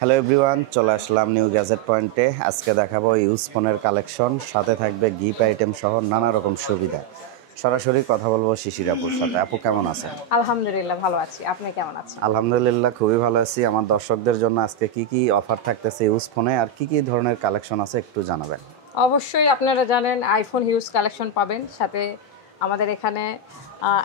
Hello everyone, চলে আসলাম new gadget পয়েন্টে। আজকে দেখাবো ইউজ ফোনের কালেকশন, সাথে থাকবে গিফট আইটেম সহ নানা রকম সুবিধা। সরাসরি কথা বলবো শিশির আপুর সাথে। আপু কেমন আছেন? আলহামদুলিল্লাহ ভালো আছি। আপনি কেমন আছেন? আলহামদুলিল্লাহ খুবই ভালো আছি। আমার দর্শকদের জন্য আজকে কি কি অফার থাকতেছে ইউজ ফোনে আর কি কি ধরনের কালেকশন আছে একটু জানাবেন। অবশ্যই আপনারা জানেন আইফোন হিউজ কালেকশন পাবেন, সাথে আমাদের এখানে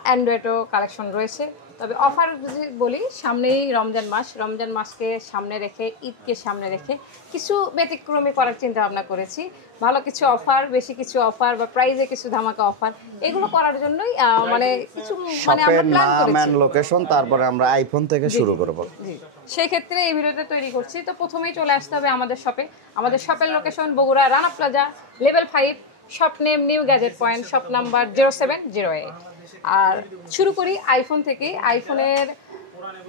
অ্যান্ড্রয়েডও কালেকশন রয়েছে। তবে অফার যদি বলি, সামনেই রমজান মাসকে সামনে রেখে, ঈদকে সামনে রেখে কিছু ব্যতিক্রমী করার চিন্তা ভাবনা করেছি। ভালো কিছু অফার, বেশি কিছু অফার বা প্রাইজে কিছু ধামাকা অফার, এগুলো করার জন্যই মানে কিছু মানে আমরা শপের প্ল্যান নাম করেছি। এন্ড লোকেশন, তারপরে আমরা আইফোন থেকে শুরু করব। জি, সেই ক্ষেত্রে এই ভিডিওটা তৈরি করছি। তো প্রথমেই চলে আসতে হবে আমাদের শপে। আমাদের শপের location Bogura Rana plaza, level 5, shop name new gadget point, shop number 0708। আর শুরু করি আইফোন থেকে। আইফোনের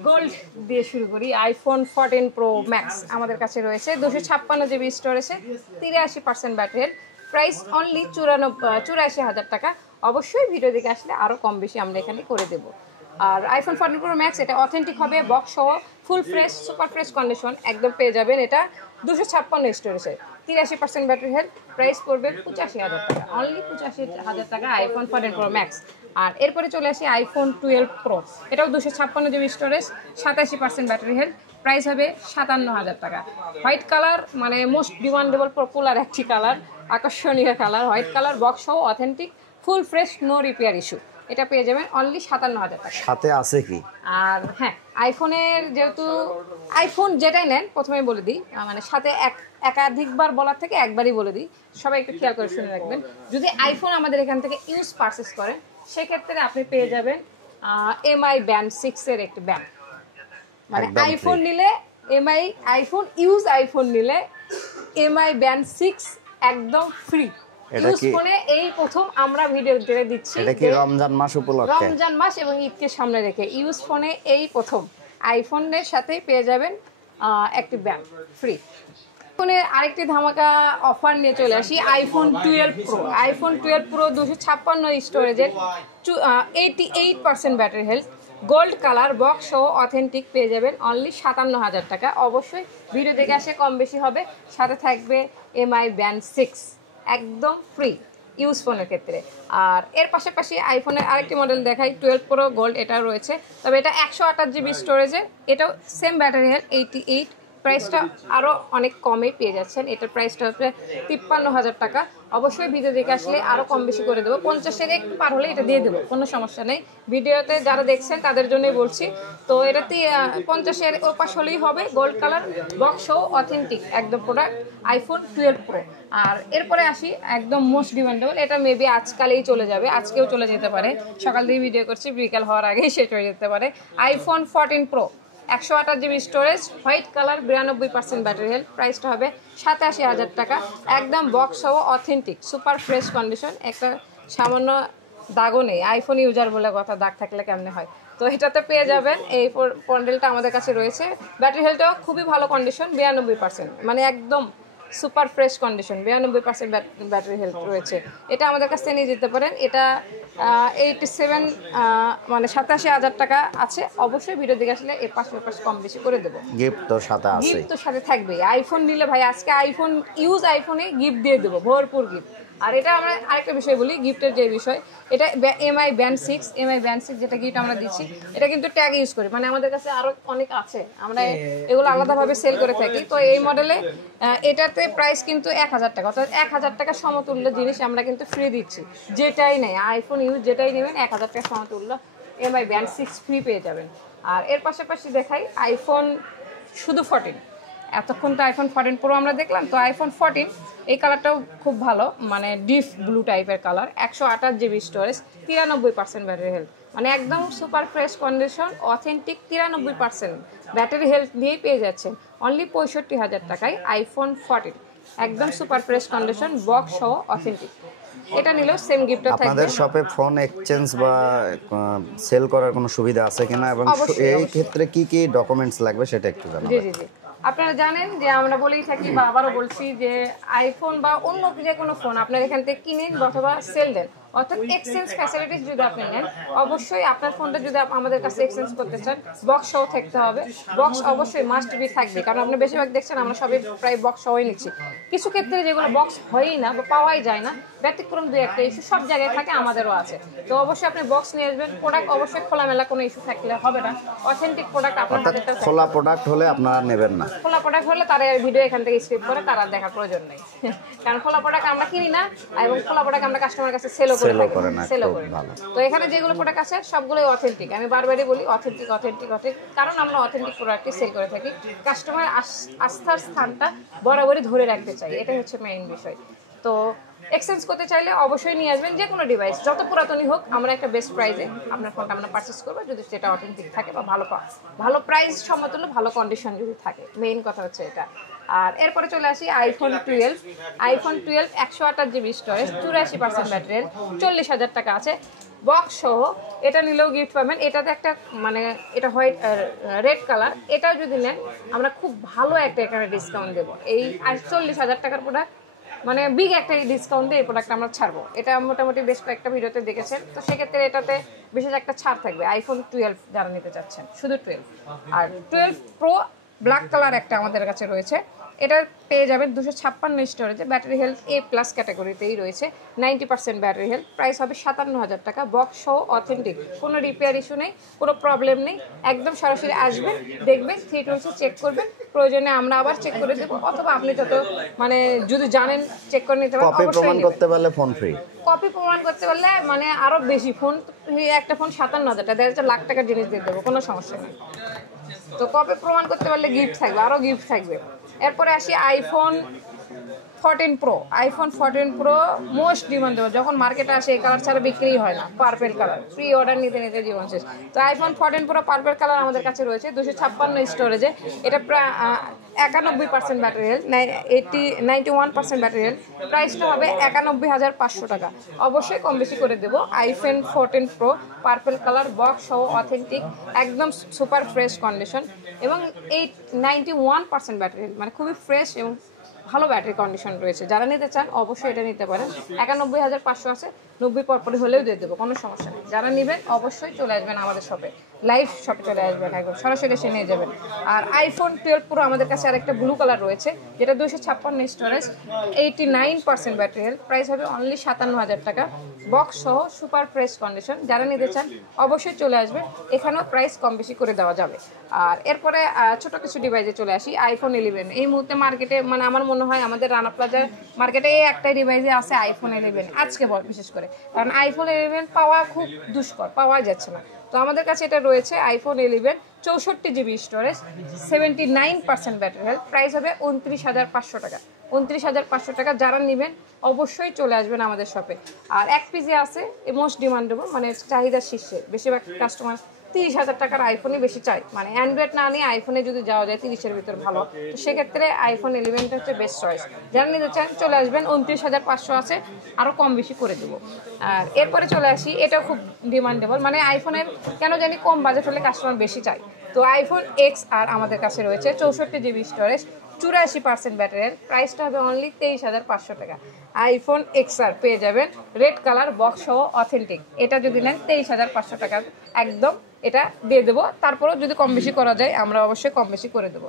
গোল্ড দিয়ে শুরু করি। আইফোন 14 প্রো ম্যাক্স আমাদের কাছে রয়েছে, 256 জিবি স্টোরেজে, 83% ব্যাটারি, প্রাইস অনলি 84,000 টাকা। অবশ্যই ভিডিও দেখে আসলে আরও কম বেশি আমরা এখানে করে দেবো। আর আইফোন 14 প্রো ম্যাক্স এটা অথেন্টিক হবে, বক্স সহ, full fresh, super fresh condition একদম পেয়ে যাবেন। এটা 256 স্টোরেজে, 83% ব্যাটারি হেলথ, প্রাইস পড়বে 85,000 টাকা, অনলি 85,000 টাকা আইফোন 14 প্রো ম্যাক্স। আর এরপরে চলে আসি আইফোন 12 প্রো, এটাও 256 GB storage, 87% battery health, price হবে 57,000 টাকা। হোয়াইট কালার মানে মোস্ট ডিমান্ডেবল পপুলার একটি কালার, আকর্ষণীয় কালার, হোয়াইট কালার, বক্স সহ, authentic, full fresh, no repair issue, এটা পেয়ে যাবেন অনলি 57,000 টাকা। সাথে আছে কি? আর হ্যাঁ, আইফোনের যেহেতু আইফোন যেটাই নেন প্রথমে বলে দিই, মানে সাথে একাধিকবার বলার থেকে একবারই বলে দিই, সবাই একটু খেয়াল করে শুনে রাখবেন। যদি আইফোন আমাদের এখান থেকে ইউজ পারচেস করেন, সেক্ষেত্রে আপনি পেয়ে যাবেন এমআই ব্যান্ড 6 এর একটি ব্যান্ড। মানে আইফোন নিলে এমআই, আইফোন নিলে এমআই ব্যান্ড 6 একদম ফ্রি। ইউজ ফোনে এই প্রথম আমরা ভিডিও দিয়ে দিচ্ছি। এটা কি রমজান মাস উপলক্ষে? রমজান মাস এবং ঈদকে সামনে রেখে ইউজ ফোনে এই প্রথম আইফোনের সাথেই পেয়ে যাবেন একটি ব্যান্ড ফ্রি। ফোনে আরেকটি ধামাকা অফার নিয়ে চলে আসি, আইফোন 12 প্রো। আইফোন 12 প্রো 256 স্টোরেজের, 88% battery health, gold colour, box সহ, অথেন্টিক, পেয়ে যাবেন অনলি 57,000 টাকা। অবশ্যই ভিডিও দেখে আসে কম বেশি হবে, সাথে থাকবে এমআই ব্যান্ড 6 একদম ফ্রি ইউজ ফোনের ক্ষেত্রে। আর এর পাশাপাশি আইফোনের আরেকটি মডেল দেখাই, 12 প্রো গোল্ড, এটা রয়েছে। তবে এটা 128 জিবি স্টোরেজে, এটাও সেম ব্যাটারি হেলথ, 88, প্রাইসটা আরও অনেক কমে পেয়ে যাচ্ছেন। এটার প্রাইসটা হচ্ছে 53,000 টাকা। অবশ্যই ভিডিও দেখে আসলে আরও কম বেশি করে দেবো, 50-এর একটু পার হলে এটা দিয়ে দেবো, কোনো সমস্যা নেই। ভিডিওতে যারা দেখছেন তাদের জন্যই বলছি। তো এটাতে 50-এর ওপাশ হলেই হবে। গোল্ড কালার, বক্স সহ, অথেন্টিক একদম প্রোডাক্ট, আইফোন 12 প্রো। আর এরপরে আসি একদম মোস্ট ডিমান্ডেবল, এটা মেবি আজকালেই চলে যাবে, আজকেও চলে যেতে পারে, সকাল থেকে ভিডিও করছি, বিকাল হওয়ার আগেই শেষ হয়ে যেতে পারে। IPhone 14 pro, 128 GB storage, white colour, 92% battery health, প্রাইসটা হবে 87,000 টাকা, একদম বক্স সহ, অথেন্টিক, সুপার ফ্রেশ কন্ডিশন, একটা সামান্য দাগও নেই। আইফোন ইউজার বলে কথা, দাগ থাকলে কেমনে হয়। তো এটাতে পেয়ে যাবেন, এই মডেলটা আমাদের কাছে রয়েছে। ব্যাটারি হেলথটাও খুবই ভালো কন্ডিশন, 92%, মানে একদম super fresh condition, 92% battery health রয়েছে। এটা আমাদের কাছ থেকে নিয়ে যেতে পারেন। এটা 87 মানে 87,000 টাকা আছে। অবশ্যই ভিডিও দেখে আসলে এর পাশ কম বেশি করে দেবো। গিফট তো সাথে আছে, গিফট তো সাথে থাকবে। আইফোন নিলে ভাই আজকে আইফোনে গিফট দিয়ে দেবো, ভরপুর গিফট। আর এটা আমরা আরেকটা বিষয় বলি, গিফটের যে বিষয়, এটা এমআই ব্যান্ড 6 যেটা গিফট আমরা দিচ্ছি, এটা কিন্তু ট্যাগ ইউজ করি, মানে আমাদের কাছে আরো অনেক আছে, আমরা এগুলো আলাদাভাবে সেল করে থাকি। তো এই মডেলে এটাতে প্রাইস কিন্তু 1,000 টাকা, অর্থাৎ 1,000 টাকা সমতুল্য জিনিস আমরা কিন্তু ফ্রি দিচ্ছি। যেটাই নেই আইফোন ইউজ, যেটাই নেবেন 1,000 টাকা সমতুল্য এমআই ব্যান্ড 6 ফ্রি পেয়ে যাবেন। আর এর পাশাপাশি দেখাই আইফোন শুধু 14। এতক্ষণ তো আইফোন 14 প্রো আমরা দেখলাম, তো আইফোন 14 এই কালারটাও খুব ভালো, মানে ডিপ ব্লু টাইপের colour, 128 GB storage, 93% battery health, মানে একদম super fresh condition, authentic, 93% battery health দিয়েই পেয়ে যাচ্ছেন অনলি 65,000 টাকায় আইফোন 14, একদম সুপার ফ্রেশ কন্ডিশন, বক্স সহ, অথেন্টিক। এটা নিলেও সেম গিফটটা থাকবে। আপনাদের শপে ফোন এক্সচেঞ্জ বা সেল করার কোনো সুবিধা আছে কিনা, এবং এই ক্ষেত্রে কি কি ডকুমেন্টস লাগবে সেটা একটু জানাবেন। জি জি জি, আপনারা জানেন যে আমরা বলেই থাকি বা আবারও বলছি যে আইফোন বা অন্য যে কোনো ফোন আপনার এখান থেকে কিনেন অথবা সেল দেন, অর্থাৎ এক্সচেঞ্জ ফ্যাসিলিটিস যদি আপনি নেন, অবশ্যই আপনার ফোনটা যদি আমাদের কাছে এক্সচেঞ্জ করতে চান, বক্স সহ থাকতে হবে। বক্স অবশ্যই মাস্ট বি থাকবে, কারণ আপনি বেশিরভাগ দেখছেন আমরা সবাই প্রায় বক্স সহই নিচ্ছি। কিছু ক্ষেত্রে যেগুলো বক্স হয়ই না বা পাওয়াই যায় না, ব্যতিক্রম দুই একটা ইস্যু সব জায়গায় থাকে, আমাদেরও আছে। তো অবশ্যই আপনি বক্স নিয়ে আসবেন। প্রোডাক্ট অবশ্যই খোলামেলা কোনো ইস্যু থাকলে হবে না, অথেন্টিক প্রোডাক্ট আপনার হাতে। খোলা প্রোডাক্ট হলে আপনারা নেবেন না, খোলা প্রোডাক্ট হলে তারা ভিডিও এখান থেকে স্কিপ করে, তারা দেখার প্রয়োজন নেই। কারণ খোলা প্রোডাক্ট আমরা কিনি না, এবং খোলা প্রোডাক্ট আমরা কাস্টমার কাছে সেলও করে থাকি, সেলও করি। তো এখানে যেগুলো প্রোডাক্ট আছে সবগুলোই অথেন্টিক। আমি বারবারই বলি অথেন্টিক অথেন্টিক অথেন্টিক, কারণ আমরা অথেন্টিক প্রোডাক্টই সেল করে থাকি। কাস্টমার আস্থার স্থানটা বরাবরই ধরে রাখতে চাই, এটাই হচ্ছে মেইন বিষয়। তো এক্সচেঞ্জ করতে চাইলে অবশ্যই নিয়ে আসবেন যে কোনো ডিভাইস, যত পুরাতনই হোক, আমরা একটা বেস্ট প্রাইসে আপনার ফোনটা আমরা পারচেস করবো, যদি সেটা অথেন্টিক থাকে বা ভালো প্রাইস সমতুল্য ভালো কন্ডিশন যদি থাকে। মেইন কথা হচ্ছে এটা। আর এরপরে চলে আসি iPhone 12। IPhone 12 128 GB storage, 84% battery, 40,000 টাকা আছে বক্স সহ। এটা নিলেও গিফট পাবেন। এটাতে একটা মানে এটা হোয়াইট রেড কালার, এটাও যদি নেন আমরা খুব ভালো একটা এখানে ডিসকাউন্ট দেবো। এই 40,000 টাকার প্রোডাক্ট মানে বিগ একটা ডিসকাউন্ট দিয়ে এই প্রোডাক্টটা আমরা ছাড়বো। এটা মোটামুটি বেশ কয়েকটা ভিডিওতে দেখেছেন। তো সেক্ষেত্রে এটাতে বিশেষ একটা ছাড় থাকবে আইফোন 12 যারা নিতে চাচ্ছেন, শুধু 12। আর 12 প্রো ব্ল্যাক কালার একটা আমাদের কাছে রয়েছে, এটার পেয়ে যাবেন 256 স্টোরেজে, ব্যাটারি হেলথ A+ ক্যাটাগরিতেই রয়েছে, 90% ব্যাটারি হেলথ। প্রাইস হবে 57,000 টাকা বক্স সহ, অথেন্টিক, কোনো রিপেয়ার ইস্যু নেই, কোনো প্রবলেম নেই। একদম সরাসরি আসবেন, দেখবেন, 3 টুলসে চেক করবেন, প্রয়োজনে আমরা আবার চেক করে দেবো, অথবা আপনি যত মানে যদি জানেন চেক করে নিতে পারেন। কপি প্রমাণ করতে পারলে ফোন ফ্রি, কপি প্রমাণ করতে পারলে মানে আরো বেশি। ফোন একটা ফোন 57,000 টাকা, 1.5 লাখ টাকার জিনিস দিয়ে দেবো, কোনো সমস্যা নেই। তো কপি প্রমাণ করতে পারলে গিফট থাকবে, আরো গিফট থাকবে। এরপরে আসি iPhone 14 pro. IPhone 14 pro most demandable, যখন মার্কেটে আসে এই কালার ছাড়া বিক্রিই হয় না, পার্পেল কালার। প্রি অর্ডার নিতে নিতে জীবন শেষ। তো আইফোন 14 প্রো পার্পেল কালার আমাদের কাছে রয়েছে, 256 স্টোরেজে। এটা প্রায় 91% ব্যাটারি হেলথ, 91% ব্যাটারি হেলথ। প্রাইসটা হবে 91,500 টাকা। অবশ্যই কম বেশি করে দেবো। IPhone 14 pro purple colour box সহ, অথেন্টিক, একদম সুপার ফ্রেশ কন্ডিশন, এবং 91% ব্যাটারি হেলথ, মানে খুবই ফ্রেশ এবং ভালো ব্যাটারি কন্ডিশন রয়েছে। যারা নিতে চান অবশ্যই এটা নিতে পারেন। 91,500 আছে, 90 পরপরে হলেও দিয়ে দেবো, কোনো সমস্যা নেই। যারা নেবেন অবশ্যই চলে আসবেন আমাদের শপে, লাইভ শপে চলে আসবেন, একদম সরাসরি এসে নিয়ে যাবেন। আর আইফোন 12 প্রো আমাদের কাছে আরেকটা ব্লু কালার রয়েছে, যেটা 256 স্টোরেজ, 89% ব্যাটারি হেলথ। প্রাইস হবে অনলি 57,000 টাকা বক্স সহ, সুপার ফ্রেশ কন্ডিশন। যারা নিতে চান অবশ্যই চলে আসবেন, এখানেও প্রাইস কম বেশি করে দেওয়া যাবে। আর এরপরে ছোট কিছু ডিভাইসে চলে আসি। আইফোন 11 এই মুহূর্তে মার্কেটে, মানে আমার মনে হয় আমাদের রানা প্লাজার মার্কেটে একটাই ডিভাইসে আছে আইফোন 11 আজকে বিশেষ করে, কারণ আইফোন 11 পাওয়া খুব দুষ্কর, পাওয়া যাচ্ছে না। তো আমাদের কাছে এটা রয়েছে iPhone 11, 64 GB storage, 79% battery health. Price হবে 29,500 টাকা। 29,500 টাকা। যারা নেবেন অবশ্যই চলে আসবেন আমাদের শপে। আর এক পিসে আছে মোস্ট ডিমান্ডেবল, মানে চাহিদার শীর্ষে, বেশিরভাগ কাস্টমার 30,000 টাকার আইফোনই বেশি চাই, মানে অ্যান্ড্রয়েড না নিয়ে আইফোনে যদি যাওয়া যায় 30-এর ভিতর ভালো, তো সেক্ষেত্রে আইফোন 11টা হচ্ছে বেস্ট চয়েস। যারা নিতে চান চলে আসবেন, 29,500 আছে, আরও কম বেশি করে দেবো। আর এরপরে চলে আসি, এটাও খুব ডিমান্ডেবল, মানে আইফোনের কেন জানি কম বাজেট হলে কাস্টমার বেশি চাই। তো আইফোন XR আমাদের কাছে রয়েছে, 64 GB স্টোরেজ, 84% ব্যাটারির। প্রাইসটা হবে অনলি 23,500 টাকা। আইফোন XR পেয়ে যাবেন রেড কালার বক্স সহ, অথেন্টিক। এটা যদি নেন 23,500 টাকা একদম এটা দিয়ে দেবো। তারপরেও যদি কম বেশি করা যায় আমরা অবশ্যই কম বেশি করে দেবো।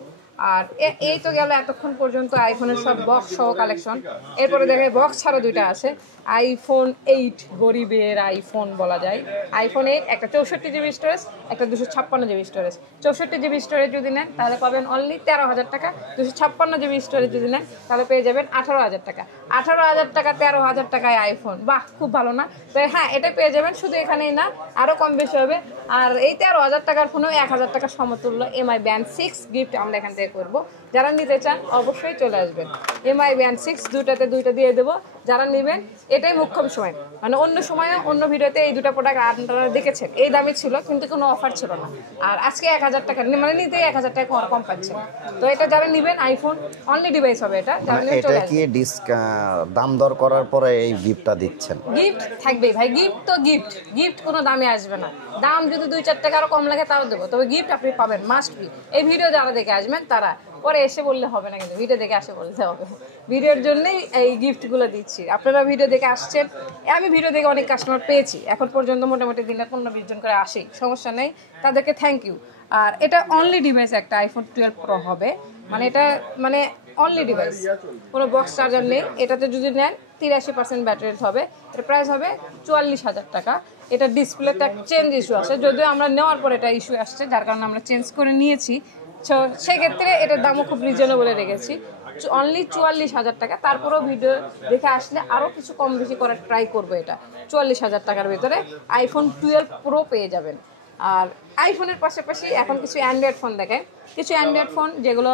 আর এই তো গেল এতক্ষণ পর্যন্ত আইফোনের সব বক্স সহ কালেকশন। এরপরে দেখে বক্স ছাড়া দুইটা আছে, আইফোন 8 গরিবের আইফোন বলা যায়। আইফোন 8 একটা 64 GB স্টোরেজ, একটা 256 GB স্টোরেজ। 64 GB স্টোরেজ যদি নেন তাহলে পাবেন অনলি 13,000 টাকা। 256 GB স্টোরেজ যদি নেন তাহলে পেয়ে যাবেন 18,000 টাকা। 18,000 টাকা 13,000 টাকায় আইফোন, বাহ খুব ভালো না? তো হ্যাঁ, এটা পেয়ে যাবেন, শুধু এখানেই না আরও কম বেশি হবে। আর এই 13,000 টাকার ফোনেও 1,000 টাকা সমতুল্য MI Band 6 গিফট আমরা এখান থেকে করবো। যারা নিতে চান অবশ্যই চলে আসবেন। MI Band 6 দুইটাতে দুইটা দিয়ে দেবো। যারা নেবেন এটাই মুখ্যম সময়, মানে অন্য সময় অন্য ভিডিওতে এই দুটো প্রোডাক্ট আপনারা দেখেছেন এই দামই ছিল, কিন্তু কোনো অফার ছিল না। আর আজকে 1,000 টাকা মানে নিতে 1,000 টাকা কম পাচ্ছেন। তো এটা যারা নেবেন আইফোন অনলি ডিভাইস হবে এটা, যারা নেবেন চলে আসবেন। এটা কি দাম দর করার পরে এই গিফটটা দিচ্ছেন? গিফট থাকবেই ভাই, গিফট তো গিফট, গিফট কোনো দামে আসবে না। দাম যদি 2-4 টাকা আরো কম লাগে তাও দেবো, তবে গিফট আপনি পাবেন মাস্ট বি। এই ভিডিও যারা দেখে আসবেন তারা পরে এসে বললে হবে না, কিন্তু ভিডিও দেখে আসে বলতে হবে। ভিডিওর জন্যই এই গিফটগুলো দিচ্ছি। আপনারা ভিডিও দেখে আসছেন, আমি ভিডিও দেখে অনেক কাস্টমার পেয়েছি, এখন পর্যন্ত মোটামুটি দিনে 15-20 জন করে আসেই, সমস্যা নেই, তাদেরকে থ্যাংক ইউ। আর এটা অনলি ডিভাইস একটা আইফোন 12 প্রো হবে, মানে এটা মানে অনলি ডিভাইস, কোনো বক্স চার্জার নেই। এটাতে যদি নেন 83% ব্যাটারি হবে। এর প্রাইস হবে 44,000 টাকা। এটা ডিসপ্লেতে একটা চেঞ্জ ইস্যু আছে, যদিও আমরা নেওয়ার পর এটা ইস্যু আসছে, যার কারণে আমরা চেঞ্জ করে নিয়েছি। তো সেক্ষেত্রে এটার দামও খুব রিজনেবলে রেখেছি, অনলি 44,000 টাকা। তারপরেও ভিডিও দেখে আসলে আরও কিছু কম বেশি করার ট্রাই করবো। এটা 44,000 টাকার ভিতরে আইফোন 12 প্রো পেয়ে যাবেন। আর আইফোনের পাশাপাশি এখন কিছু অ্যান্ড্রয়েড ফোন দেখায়, কিছু অ্যান্ড্রয়েড ফোন যেগুলো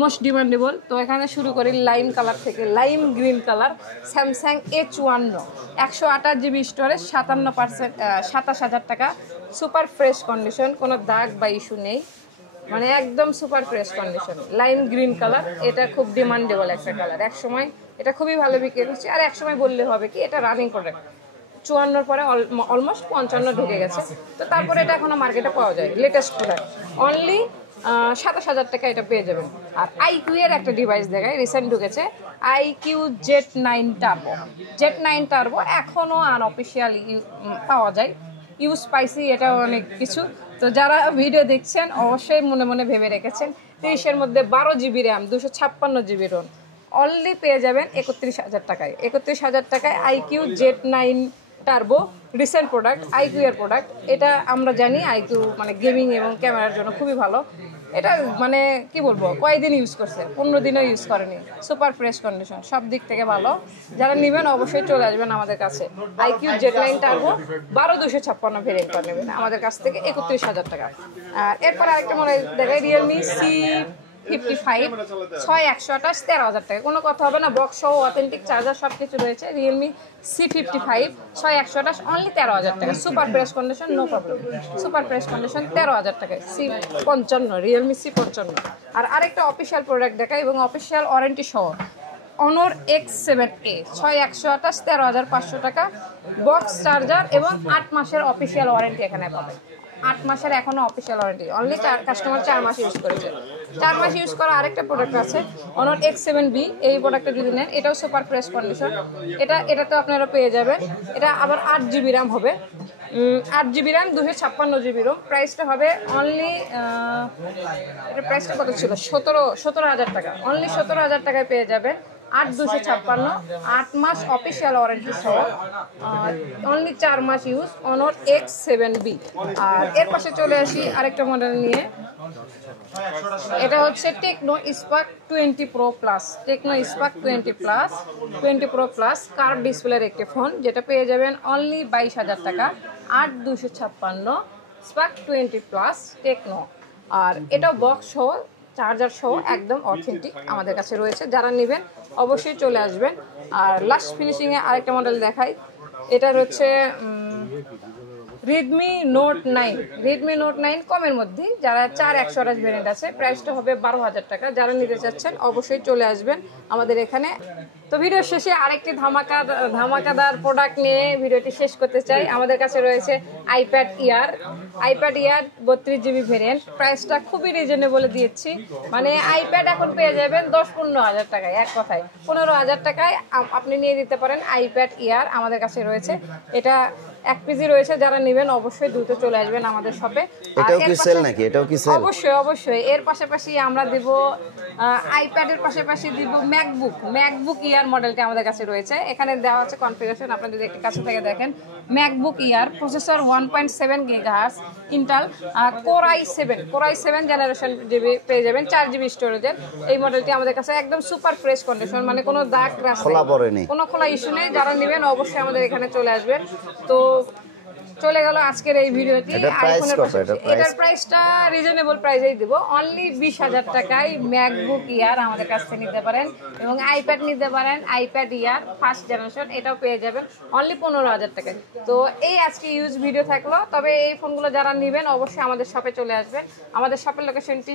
মোস্ট ডিমান্ডেবল। তো এখানে শুরু করি লাইম কালার থেকে, lime green colour, Samsung A54, 128 GB storage, 27,000 টাকা, সুপার ফ্রেশ কন্ডিশন, কোনো দাগ বা ইস্যু নেই, মানে একদম super fresh condition. Lime green colour, এটা খুব ডিমান্ডেবল একটা কালার, একসময় এটা খুবই ভালো বিক্রি হচ্ছে। আর একসময় বললে হবে কি, এটা রানিং প্রোডাক্ট, 54 পরে অলমোস্ট 55 ঢুকে গেছে। তো তারপরে এটা এখনো মার্কেটে পাওয়া যায়, লেটেস্ট প্রোডাক্ট, অনলি 27,000 টাকা এটা পেয়ে যাবেন। আর আইকিউ এর একটা ডিভাইস দেখায়, রিসেন্ট ঢুকেছে, iQOO Z9 turbo. Z9 turbo এখনও আনঅফিসিয়াল পাওয়া যায়, ইউজ পাইছি, এটা অনেক কিছু। তো যারা ভিডিও দেখছেন অবশ্যই মনে মনে ভেবে রেখেছেন, 30-এর মধ্যে 12 GB RAM, 256 GB ROM, only পেয়ে যাবেন 31,000 টাকায়। 31,000 টাকায় iQOO Z9 turbo, recent product, iQOO এর প্রোডাক্ট। এটা আমরা জানি আইকিউ মানে গেমিং এবং ক্যামেরার জন্য খুবই ভালো। এটা মানে কি বলবো, কয়েকদিন ইউজ করছে, 15 দিনও ইউজ করেনি, সুপার ফ্রেশ কন্ডিশন, সব দিক থেকে ভালো। যারা নেবেন অবশ্যই চলে আসবেন আমাদের কাছে। আইকিউ Z9 টার্বো 12,256 ভেরিয়েন্টটা নেবেন আমাদের কাছ থেকে 31,000 টাকা। আর এরপর আরেকটা মনে দেখায়, রিয়েলমি C55, 6128, 13,000 টাকা, কোনো কথা হবে না, বক্স সহ অথেন্টিক চার্জার সব কিছু রয়েছে। রিয়েলমি C55, 6128, অনলি 13,000 টাকা, super fresh condition, no problem, super fresh condition, 13,000 টাকায়। C55, Realme C55। আর আরেকটা অফিসিয়াল প্রোডাক্ট দেখা এবং অফিসিয়াল ওয়ারেন্টি সহ, অনর X7A, 6128, 13,500 টাকা, বক্স চার্জার এবং 8 মাসের অফিসিয়াল ওয়ারেন্টি এখানে পাবেন। 8 মাসের এখনো অফিসিয়াল ওয়ারেন্টি, অনলি কাস্টমার 4 মাস ইউজ করেছে। 4 মাস ইউজ করা আরেকটা প্রোডাক্ট আছে, অনর X7B, এই প্রোডাক্টটা যদি নেন এটাও সুপার ফ্রেশ কন্ডিশন। এটা তো আপনারা পেয়ে যাবেন। এটা আবার 8 জিবি র্যাম হবে, 8 জিবি র্যাম, 256 জিবি রোম। প্রাইসটা হবে অনলি, এটা প্রাইসটা কত ছিল, 17,000 টাকা, অনলি 17,000 টাকায় পেয়ে যাবেন। 8,256, 8 মাস অফিসিয়াল ওয়ারেন্টি সহ, অনলি 4 মাস ইউজ, অনর X7B। আর এর পাশে চলে আসি আরেকটা মডেল নিয়ে, এটা হচ্ছে Tecno Spark 20 pro plus, Tecno Spark 20 pro plus curve ডিসপ্লের একটি ফোন, যেটা পেয়ে যাবেন অনলি 22,000 টাকা, 8,256, স্পার্ক 20 প্লাস টেকনো। আর এটাও বক্স সহ চার্জার সহ একদম অথেন্টিক আমাদের কাছে রয়েছে, যারা নেবেন অবশ্যই চলে আসবেন। আর লাস্ট ফিনিশিংয়ে আরেকটা মডেল দেখাই, এটা হচ্ছে রেডমি নোট 9 কমের মধ্যে, যারা 4128 ভ্যারিয়েন্ট আছে, প্রাইসটা হবে 12,000 টাকা। যারা নিতে চাচ্ছেন অবশ্যই চলে আসবেন আমাদের এখানে। তো ভিডিও শেষে আরেকটি ধামাকাদার প্রোডাক্ট নিয়ে ভিডিওটি শেষ করতে চাই। আমাদের কাছে রয়েছে আইপ্যাড ইয়ার 32 জিবি ভ্যারিয়েন্ট, প্রাইসটা খুবই রিজনেবল দিয়েছি, মানে আইপ্যাড এখন পেয়ে যাবেন 10-15 হাজার টাকায়, এক কথায় 15,000 টাকায় আপনি নিয়ে দিতে পারেন আইপ্যাড ইয়ার, আমাদের কাছে রয়েছে। এটা 1 পিজি রয়েছে, যারা নেবেন অবশ্যই দ্রুত চলে আসবেন আমাদের শপে। এটাও কি সেল নাকি? এটাও কি সেল? অবশ্যই। এর পাশাপাশি আমরা দিব আইপ্যাডের পাশাপাশি দিব ম্যাকবুক ইয়ার মডেলটি আমাদের কাছে রয়েছে। এখানে দেওয়া আছে কনফিগারেশন, আপনারা যদি একটু কাছে থেকে দেখেন, MacBook Air, processor 1.7 GHz, Intel core i7 generation GB পেয়ে যাবেন, 4 জিবি স্টোরেজের। এই মডেলটি আমাদের কাছে একদম সুপার ফ্রেশ কন্ডিশন, মানে কোনো দাগ ক্রাশ নেই, কোনো খোলা ইস্যু নেই। যারা নেবেন অবশ্যই আমাদের এখানে চলে আসবেন। তো চলে গেল আজকের এই ভিডিওটি। এটার প্রাইসটা রিজনেবল প্রাইসেই দিব, অনলি 20,000 টাকায় ম্যাকবুক ইয়ার আমাদের কাছ থেকে নিতে পারেন, এবং আইপ্যাড নিতে পারেন, আইপ্যাড ইয়ার ফার্স্ট জেনারেশন, এটাও পেয়ে যাবেন অনলি 15,000 টাকায়। তো এই আজকে ইউজ ভিডিও থাকলো, তবে এই ফোনগুলো যারা নেবেন অবশ্যই আমাদের শপে চলে আসবেন। আমাদের শপের লোকেশনটি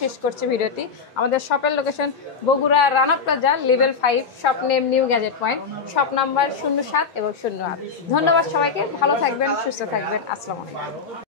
শেষ করছি ভিডিওটি। আমাদের শপের location Bogura Rana plaza level 5, shop name new gadget point, shop number 07 এবং 08। ধন্যবাদ সবাইকে, ভালো থাকবেন, সুস্থ থাকবেন, আসসালামু আলাইকুম।